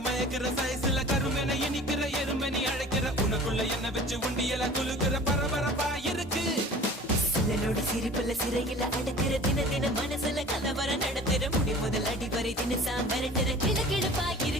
மயக்கிற சைஸ்ல கருமென இனிக்கிற எருமெனி அழைக்கிற உனக்குள்ள என்ன வச்சு உண்டியல குலுக்கிற பரபரப்பா இருக்கு சிலனோட சிரிப்புல சிறையில அடக்கிற தின தின மனசுல கலவர நடத்துற முடி முதல் அடிவரை தினசா மிரட்டுற கிழக்கிழப்பா இருக்கு